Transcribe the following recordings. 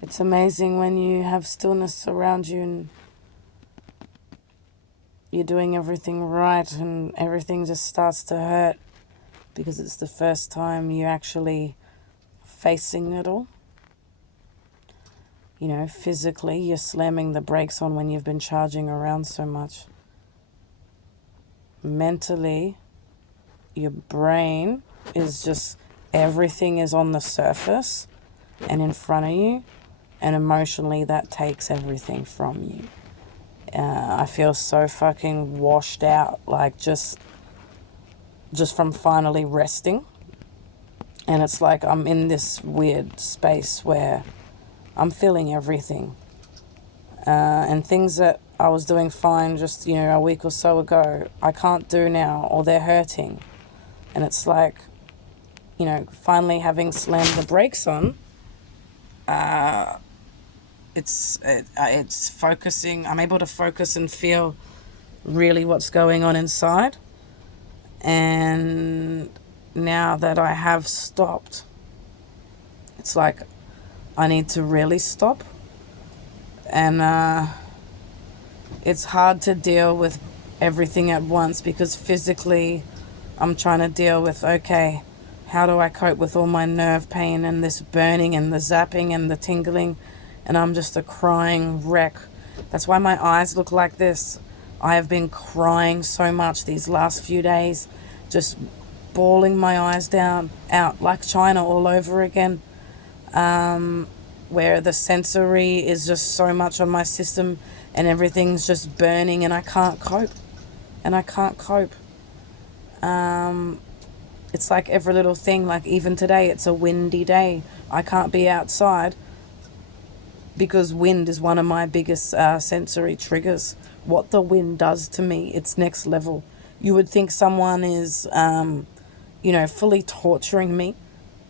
It's amazing when you have stillness around you and you're doing everything right and everything just starts to hurt because it's the first time you're actually facing it all. You know, physically, you're slamming the brakes on when you've been charging around so much. Mentally, your brain is just, everything is on the surface and in front of you, and emotionally that takes everything from you. I feel so fucking washed out, like just from finally resting. And it's like I'm in this weird space where I'm feeling everything. And things that I was doing fine just, a week or so ago, I can't do now, or they're hurting. And it's like, finally having slammed the brakes on, it's focusing. I'm able to focus and feel really what's going on inside. And now that I have stopped, it's like I need to really stop. And it's hard to deal with everything at once because physically I'm trying to deal with, okay, how do I cope with all my nerve pain and this burning and the zapping and the tingling? And I'm just a crying wreck. That's why my eyes look like this. I have been crying so much these last few days, just bawling my eyes out like China all over again, where the sensory is just so much on my system and everything's just burning and I can't cope. It's like every little thing, like even today, it's a windy day. I can't be outside because wind is one of my biggest sensory triggers. What the wind does to me, it's next level. You would think someone is, fully torturing me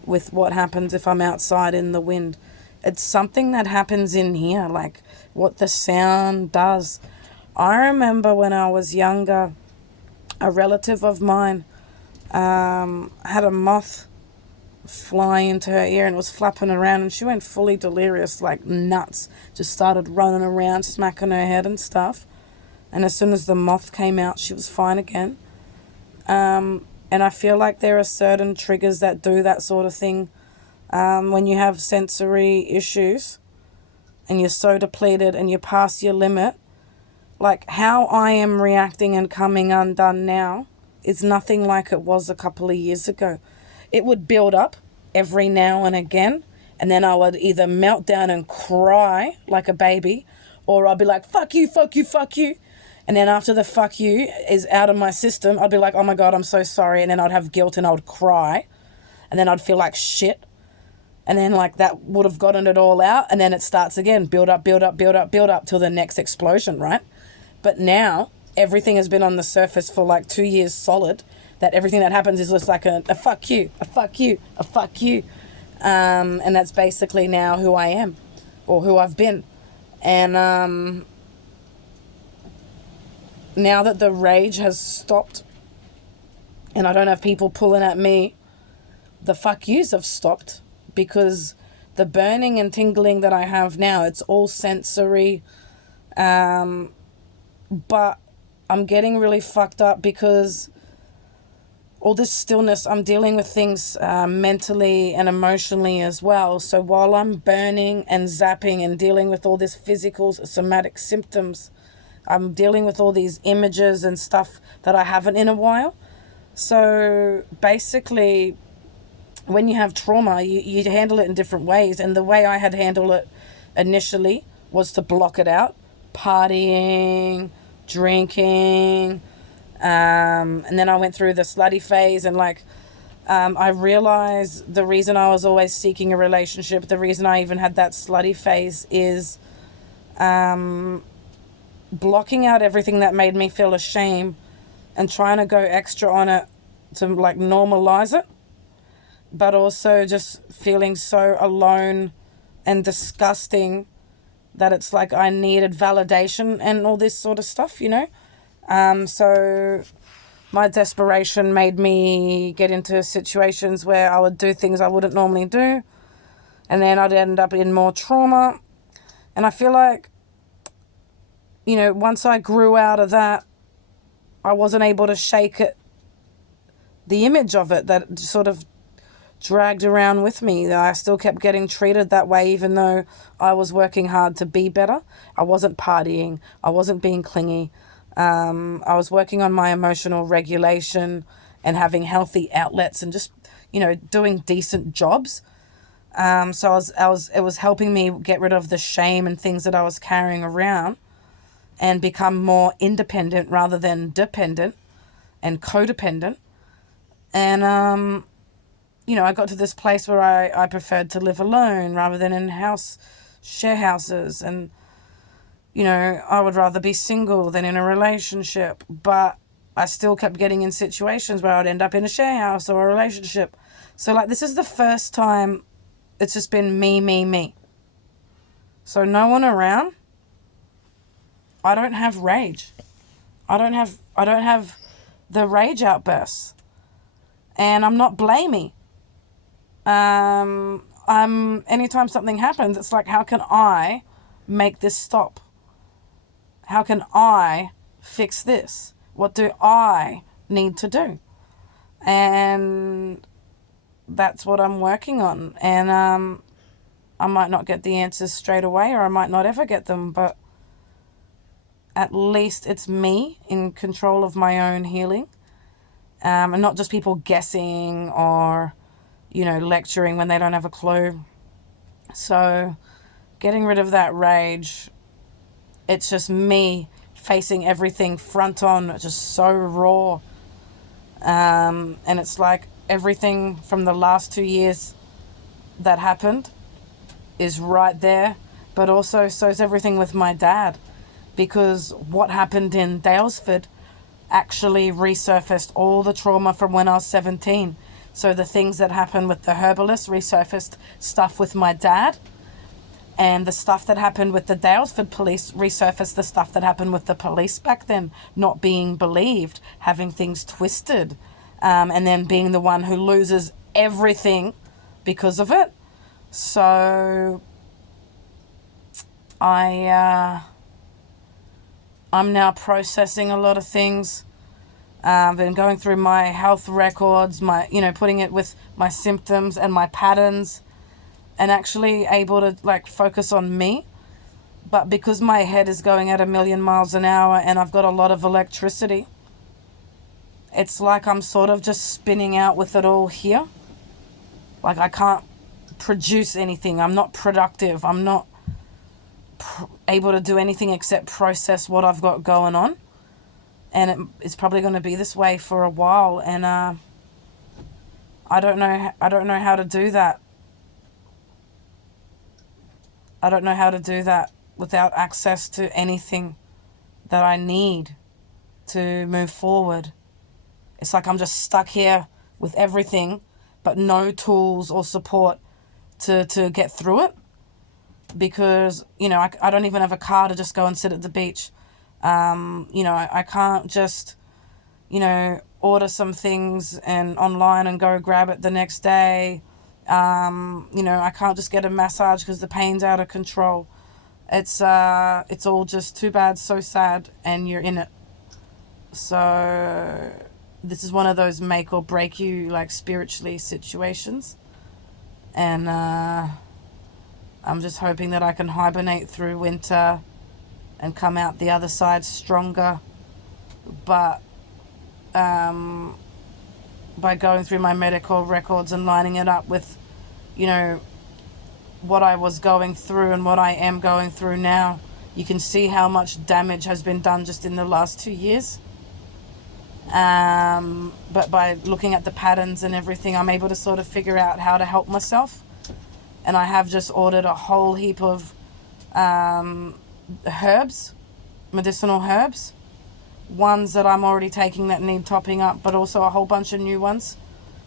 with what happens if I'm outside in the wind. It's something that happens in here, like what the sound does. I remember when I was younger, a relative of mine had a moth fly into her ear and it was flapping around and she went fully delirious, like nuts, just started running around, smacking her head and stuff. And as soon as the moth came out, she was fine again. And I feel like there are certain triggers that do that sort of thing. When you have sensory issues and you're so depleted and you're past your limit, like how I am reacting and coming undone now is nothing like it was a couple of years ago. It would build up every now and again, and then I would either melt down and cry like a baby, or I'd be like, fuck you, fuck you, fuck you. And then after the fuck you is out of my system, I'd be like, oh my God, I'm so sorry. And then I'd have guilt and I would cry. And then I'd feel like shit. And then like that would have gotten it all out. And then it starts again, build up, build up, build up, build up till the next explosion, right? But now everything has been on the surface for like 2 years solid, that everything that happens is just like a fuck you, a fuck you, a fuck you. And that's basically now who I am or who I've been. And now that the rage has stopped and I don't have people pulling at me, the fuck yous have stopped because the burning and tingling that I have now, it's all sensory. But I'm getting really fucked up because all this stillness, I'm dealing with things mentally and emotionally as well. So while I'm burning and zapping and dealing with all this physical somatic symptoms, I'm dealing with all these images and stuff that I haven't in a while. So basically, when you have trauma, you handle it in different ways. And the way I had handled it initially was to block it out, partying, drinking, and then I went through the slutty phase and I realized the reason I was always seeking a relationship, the reason I even had that slutty phase is blocking out everything that made me feel ashamed and trying to go extra on it to like normalize it, but also just feeling so alone and disgusting that it's like I needed validation and all this sort of stuff, So my desperation made me get into situations where I would do things I wouldn't normally do. And then I'd end up in more trauma. And I feel like, once I grew out of that, I wasn't able to shake it, the image of it that sort of dragged around with me. That I still kept getting treated that way, even though I was working hard to be better. I wasn't partying. I wasn't being clingy. I was working on my emotional regulation and having healthy outlets and just, doing decent jobs. So it was helping me get rid of the shame and things that I was carrying around and become more independent rather than dependent and codependent. And, I got to this place where I preferred to live alone rather than in share houses. And, I would rather be single than in a relationship. But I still kept getting in situations where I'd end up in a share house or a relationship. So, this is the first time it's just been me, me, me. So no one around. I don't have rage. I don't have the rage outbursts. And I'm not blaming. Anytime something happens, it's like, how can I make this stop? How can I fix this? What do I need to do? And that's what I'm working on. And I might not get the answers straight away, or I might not ever get them, but at least it's me in control of my own healing, and not just people guessing or, lecturing when they don't have a clue. So getting rid of that rage, it's just me facing everything front on, just so raw. And it's like everything from the last 2 years that happened is right there, but also so is everything with my dad, because what happened in Dalesford actually resurfaced all the trauma from when I was 17. So the things that happened with the herbalist resurfaced stuff with my dad, and the stuff that happened with the Dalesford police resurfaced the stuff that happened with the police back then, not being believed, having things twisted, and then being the one who loses everything because of it. So I'm now processing a lot of things. Been going through my health records, putting it with my symptoms and my patterns, and actually able to focus on me. But because my head is going at 1,000,000 miles an hour and I've got a lot of electricity, it's like I'm sort of just spinning out with it all here. I can't produce anything. I'm not productive. I'm not able to do anything except process what I've got going on. And it's probably going to be this way for a while. And I don't know how to do that. I don't know how to do that without access to anything that I need to move forward. It's like I'm just stuck here with everything, but no tools or support to get through it. Because, I don't even have a car to just go and sit at the beach. I can't just, order some things and online and go grab it the next day. I can't just get a massage because the pain's out of control. It's all just too bad, so sad, and you're in it. So this is one of those make or break you, spiritually situations. And I'm just hoping that I can hibernate through winter and come out the other side stronger. But by going through my medical records and lining it up with, what I was going through and what I am going through now, you can see how much damage has been done just in the last 2 years. But by looking at the patterns and everything, I'm able to sort of figure out how to help myself. And I have just ordered a whole heap of herbs, medicinal herbs, ones that I'm already taking that need topping up, but also a whole bunch of new ones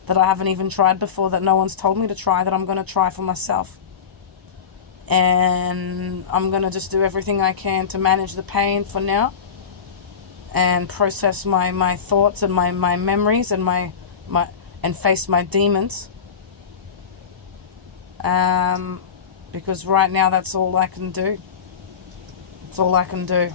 that I haven't even tried before, that no one's told me to try, that I'm going to try for myself. And I'm going to just do everything I can to manage the pain for now and process my thoughts and my memories and my and face my demons. because right now that's all I can do. It's all I can do.